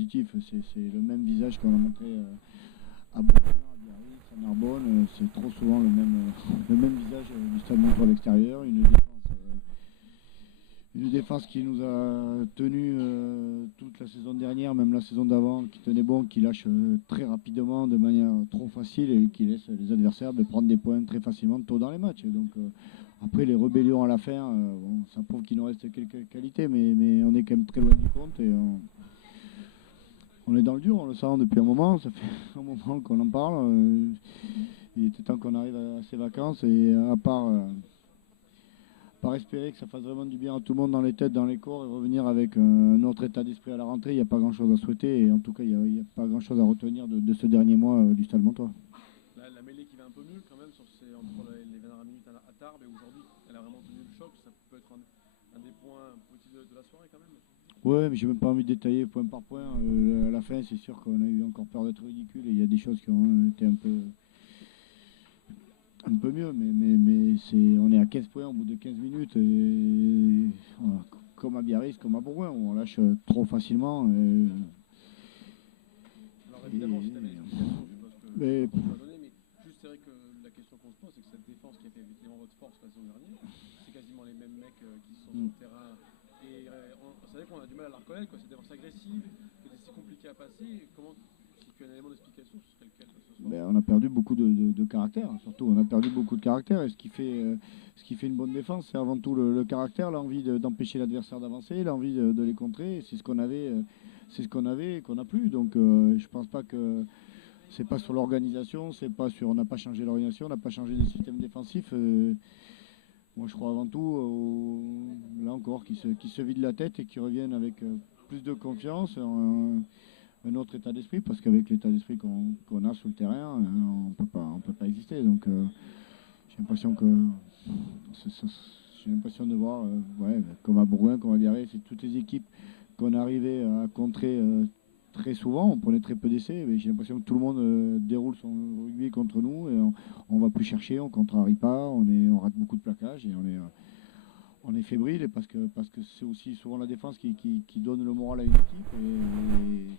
positif. C'est le même visage qu'on a montré à Beaune, à Biarritz, à Narbonne. C'est trop souvent le même visage du Stade Montois à l'extérieur. Une défense qui nous a tenu toute la saison dernière, même la saison d'avant, qui tenait bon, qui lâche très rapidement, de manière trop facile et qui laisse les adversaires de prendre des points très facilement tôt dans les matchs. Donc après les rébellions à la fin, bon, ça prouve qu'il nous reste quelques qualités, mais on est quand même très loin du compte et on est dans le dur, on le sent depuis un moment, ça fait un moment qu'on en parle. Il était temps qu'on arrive à ces vacances et à part par espérer que ça fasse vraiment du bien à tout le monde dans les têtes, dans les corps et revenir avec un autre état d'esprit à la rentrée. Il n'y a pas grand chose à souhaiter et en tout cas il n'y a pas grand chose à retenir de ce dernier mois du Stade Montois. La mêlée qui va un peu mieux quand même entre les 20 dernières minutes à Tarbes et aujourd'hui, elle a vraiment tenu le choc. Ça peut être un des points positifs de la soirée quand même. Ouais, mais j'ai même pas envie de détailler point par point. À la fin, c'est sûr qu'on a eu encore peur d'être ridicule et il y a des choses qui ont été un peu mieux, mais on est à 15 points au bout de 15 minutes, et, voilà, comme à Biarritz, comme à Bourgoin, où on lâche trop facilement. Alors évidemment, si tu avais des explications, je suppose que mais, tu vas donner, mais juste c'est vrai que la question qu'on se pose, c'est que cette défense qui a fait effectivement votre force la saison dernière, c'est quasiment les mêmes mecs qui sont sur le terrain. Et c'est vrai qu'on a du mal à la reconnaître, quoi, cette défense agressive, que c'est si compliqué à passer. Comment, si tu as un élément d'explication, ce serait lequel ce soir? on a perdu beaucoup de caractère, surtout. On a perdu beaucoup de caractère. Et ce qui fait une bonne défense, c'est avant tout le caractère, l'envie d'empêcher l'adversaire d'avancer, l'envie de les contrer. C'est ce qu'on avait et qu'on n'a plus. Donc je pense pas que c'est pas sur l'organisation, on n'a pas changé l'organisation, on n'a pas changé le système défensif. Moi, je crois avant tout, là encore, qui se vident la tête et qui reviennent avec plus de confiance, un autre état d'esprit, parce qu'avec l'état d'esprit qu'on a sur le terrain, on peut pas exister. Donc, j'ai l'impression que j'ai l'impression de voir, ouais, comme à Bourgoin, comme à Biarritz, c'est toutes les équipes qu'on arrivait à contrer très souvent. On prenait très peu d'essais, mais j'ai l'impression que tout le monde déroule son rugby contre nous et on va plus chercher, on contrarie pas, on rate beaucoup de plaquages et on est fébrile parce que c'est aussi souvent la défense qui donne le moral à une équipe. Et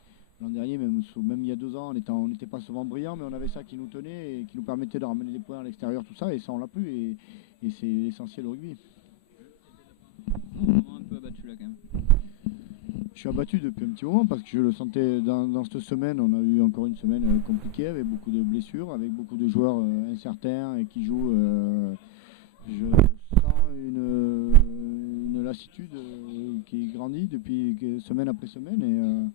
l'an dernier, même il y a 2 ans, on n'était pas souvent brillant, mais on avait ça qui nous tenait et qui nous permettait de ramener des points à l'extérieur, tout ça, et ça on l'a plus, et c'est l'essentiel au rugby. Vraiment un peu abattu là quand même. Je suis abattu depuis un petit moment parce que je le sentais dans cette semaine. On a eu encore une semaine compliquée avec beaucoup de blessures, avec beaucoup de joueurs incertains et qui jouent. Je sens une lassitude qui grandit depuis semaine après semaine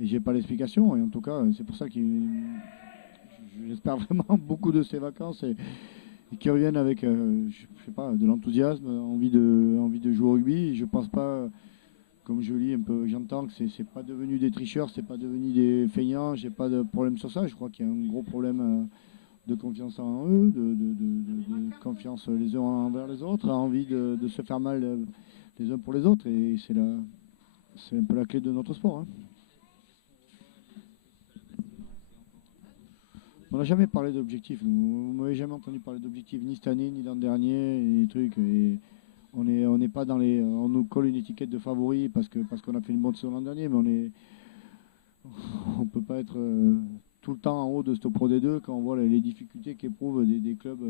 et j'ai pas l'explication. Et en tout cas, c'est pour ça que j'espère vraiment beaucoup de ces vacances et qui reviennent avec, je sais pas, de l'enthousiasme, envie de jouer au rugby. Je pense pas. Comme je lis un peu, j'entends que c'est pas devenu des tricheurs, c'est pas devenu des feignants, j'ai pas de problème sur ça. Je crois qu'il y a un gros problème de confiance en eux, de confiance les uns envers les autres, envie de se faire mal les uns pour les autres, et c'est un peu la clé de notre sport. Hein. On n'a jamais parlé d'objectifs. Vous m'avez jamais entendu parler d'objectifs, ni cette année, ni l'an dernier, et des trucs. Et on n'est pas dans les. On nous colle une étiquette de favori parce qu'on a fait une bonne saison l'an dernier, mais on peut pas être tout le temps en haut de ce Pro D2 quand on voit les difficultés qu'éprouvent des clubs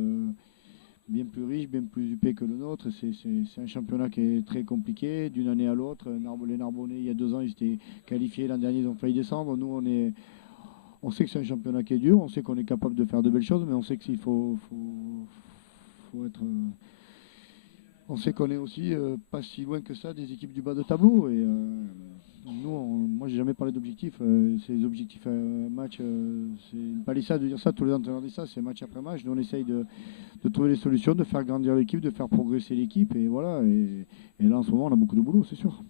bien plus riches, bien plus huppés que le nôtre. C'est un championnat qui est très compliqué d'une année à l'autre. Les Narbonnais, il y a 2 ans, ils étaient qualifiés. L'an dernier, ils ont failli descendre. Nous, on sait que c'est un championnat qui est dur. On sait qu'on est capable de faire de belles choses, mais on sait qu'il faut être. On sait qu'on est aussi pas si loin que ça des équipes du bas de tableau. Et moi, j'ai jamais parlé d'objectifs. C'est les objectifs match. C'est une palissade de dire ça. Tous les entraîneurs disent ça. C'est match après match. Nous, on essaye de trouver des solutions, de faire grandir l'équipe, de faire progresser l'équipe. Et voilà. Et là, en ce moment, on a beaucoup de boulot, c'est sûr.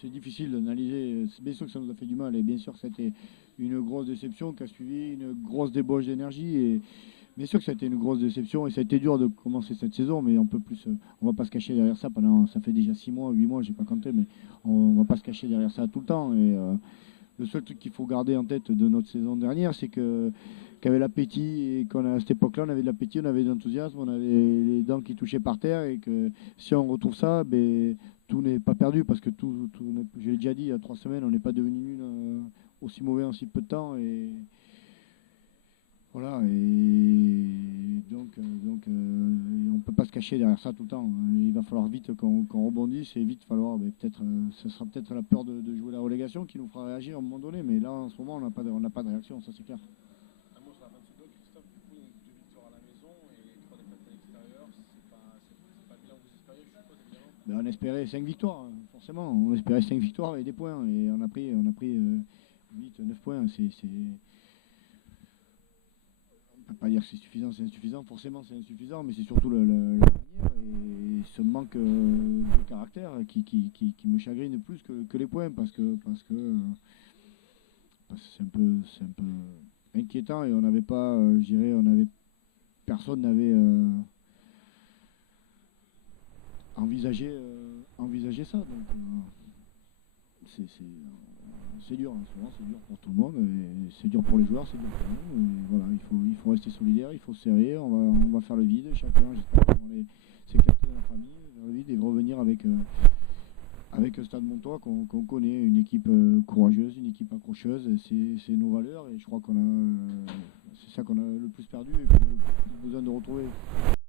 C'est difficile d'analyser. C'est bien sûr que ça nous a fait du mal et bien sûr que c'était une grosse déception qui a suivi une grosse débauche d'énergie. Et bien sûr que ça a été une grosse déception et ça a été dur de commencer cette saison, mais on peut plus, on va pas se cacher derrière ça. Ça fait déjà 6 mois, 8 mois, j'ai pas compté, mais on va pas se cacher derrière ça tout le temps. Et Le seul truc qu'il faut garder en tête de notre saison dernière, c'est qu'avait l'appétit et à cette époque-là, on avait de l'appétit, on avait de l'enthousiasme, on avait les dents qui touchaient par terre et que si on retrouve ça, ben, tout n'est pas perdu parce que je l'ai déjà dit il y a 3 semaines, on n'est pas devenu nul aussi mauvais en si peu de temps et voilà. Et on ne peut pas se cacher derrière ça tout le temps, hein. Il va falloir vite qu'on rebondisse et vite falloir peut-être, ce sera peut-être la peur de jouer la relégation qui nous fera réagir à un moment donné, mais là en ce moment on n'a pas de réaction, ça c'est clair. Un mot sur la fin de ce bloc, Christophe, du coup, donc 2 victoires à la maison et 3 défaites à l'extérieur, c'est pas le bilan que vous espériez, je suppose, évidemment. Ben, on espérait 5 victoires, hein, forcément, on espérait 5 victoires et des points, et on a pris 8, 9 points, on ne peut pas dire que c'est insuffisant, forcément c'est insuffisant, mais c'est surtout la manière et ce manque de caractère qui me chagrine plus que les points parce que c'est un peu inquiétant et on n'avait pas, je dirais, personne n'avait envisagé ça. Donc c'est dur, en ce moment, c'est dur pour tout le monde, et c'est dur pour les joueurs, c'est dur pour nous. Et voilà, il faut rester solidaire, il faut se serrer, on va faire le vide, chacun, j'espère qu'on va s'éclater dans la famille, faire le vide et revenir avec Stade Montois qu'on connaît, une équipe courageuse, une équipe accrocheuse, c'est nos valeurs et je crois c'est ça qu'on a le plus perdu et qu'on a le plus besoin de retrouver.